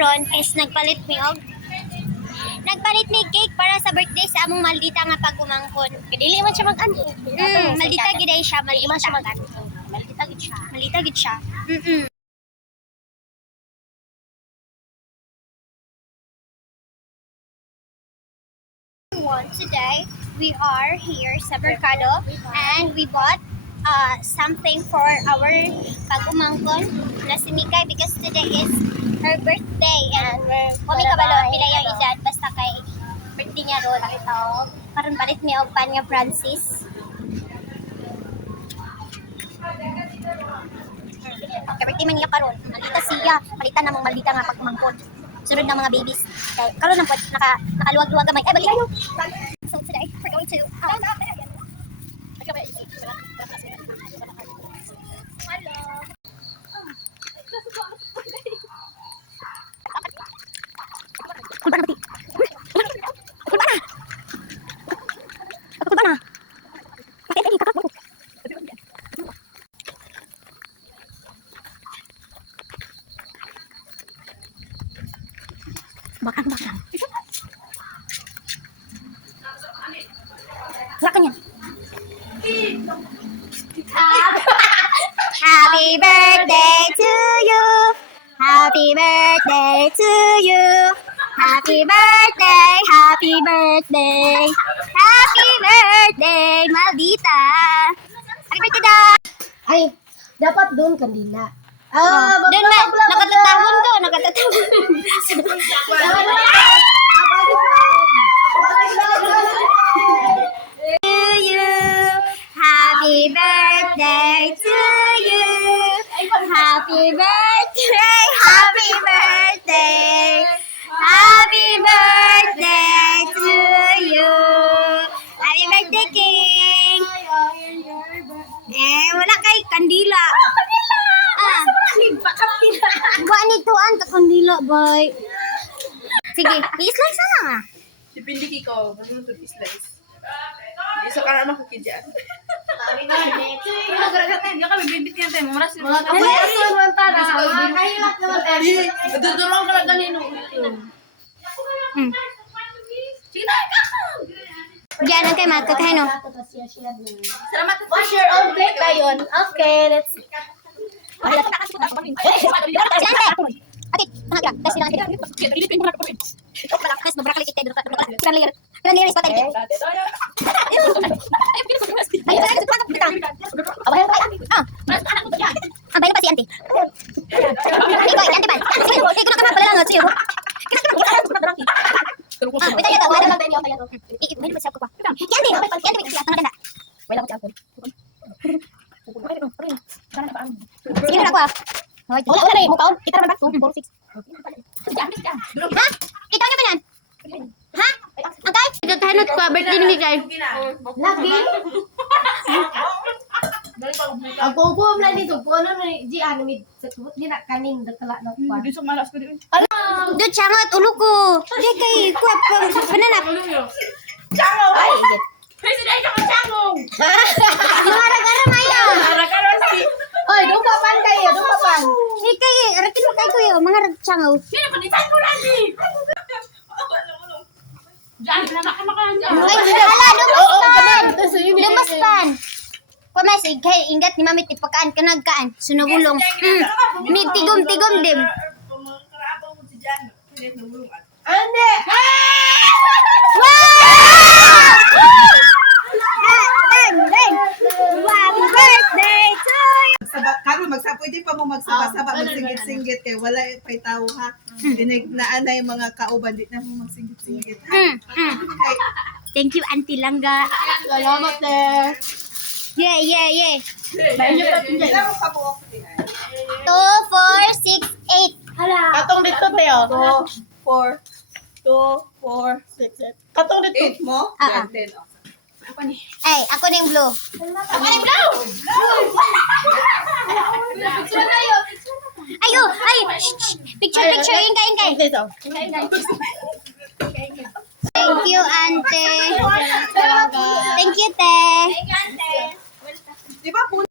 karon is nagpalit mi cake para sa birthday sa among maldita nga pagumangkon. Dili man siya mag-ano. Maldita gid ay siya, Dili man siya maldita. mag-ano. Maldita gid siya. Maldita gid siya. Today we are here sa Mercado and we bought something for our pag-umangkon na si Mikay because today is her birthday and kami kabalo pila yung edad basta kay birthday niya ron ito karon palit mi og pan nga Francis. Kay birthday man niya karon maldita siya palitan namong maldita nga pag-umangkon sunod ng mga babies kay karon lang po nakaluwag-luwag gamay balik kayo. So today we're going to Bakang. Silakan yan. Happy birthday to you. Happy birthday to you. Happy birthday, happy birthday. Happy birthday, maldita. Happy birthday, da. Ay, dapat doon kandila. Doon na, nakatatahon ko, nakatatahon. To you, happy birthday to you. Happy birthday, happy birthday. Happy birthday to you. Happy birthday, King. Wala kay kandila. Buwan nito ang kandila, boy. Sige, i-slice na lang ah. Dipindi ko, magluluto slice. Isa ka na makukidyan. Hindi kami bibit yan tayo. Maras yung mga Ay, aso naman tara. Kahilat naman tayo. Dudurong ka lang ganito. Sige na, Diyan ang kay magkakain, no? salamat. Wash your own plate na yun. Okay, let's see. Ate, tengah gerak. Tes silang gerak. Tes beberapa kali kita duduk. Kan lihat. Kan lihat spot tadi. Ayo, saya cepat betang. Apa yang baik? Baik pasti anti. Iko, anti ban. Sino, iko na pala lang sino. Kita ya tahu ada lang tayo kaya. Ikit mo pa siya ko pa. Yanti, tengah ganda. Wala ko siya ako. Sige na ako ah. Wala na eh, mukhaon. Kita naman ba? 2, 4, 6. Ha? Kita nyo ba yan? Ha? Angkay? Nagkahanot ko, birthday ni Mikay. Lagi? Ang kumpum lang dito. Kung ano na, di ano, di na kanin, datala na pa. Besok malas ko din. Doon, sangat, ulo ko. Di kay, kuwap, pananap. Ay, igit. President ka changong. Marag-ara, Maya. Ara-ara si. Oy, dumpapan kayo, dumpapan. Di kay, rakin mo kayo kuya, mga ragtsangaw. Sino pa design mo lagi? Diyan na makamakalan dyan. Ay, hala, dumaspan. Pumasig, kay ingat ni mamit ipakaan ka nagkaan. Sunagulong. Ni tigom-tigom dim. Karabaw mo si Jan. Pilit na bulong at. Ande! Happy birthday to you! Karon pwede pa mo magsaba-saba, magsinggit-singgit kay wala pay tao ha. Dinig na yung mga kauban di na mo magsinggit-singgit. Thank you, Auntie Langga. Salamat eh. Yeah. Kailan mo kabuok di ay. 2, 4, 6, 8. Hala. Katong dito, Teo. 4 2 4 6 katong dito mo. Ah, ah. 10. Ay, ako na yung blue. Ayo, ay, picture, ingkay. Dito. Thank you, Ante. Thank you, Te.